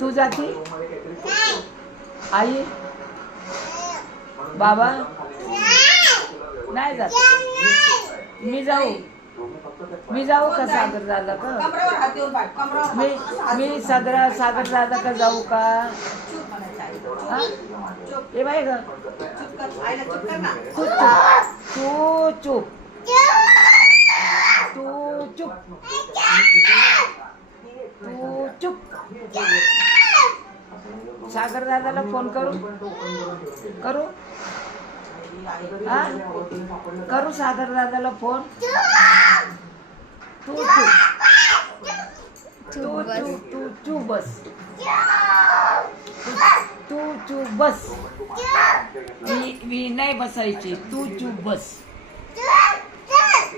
तू जाती आई बाबा नाही जात. मी जाऊ का सागर दादा का? मी सागर दादा का जाऊ का? ए बाई ग तू चुप सागर दादाला फोन करू हा करू सागर दादाला फोन. तू चुप बस. तू चुप बस. मी नाही बसायची. तू चुप बस.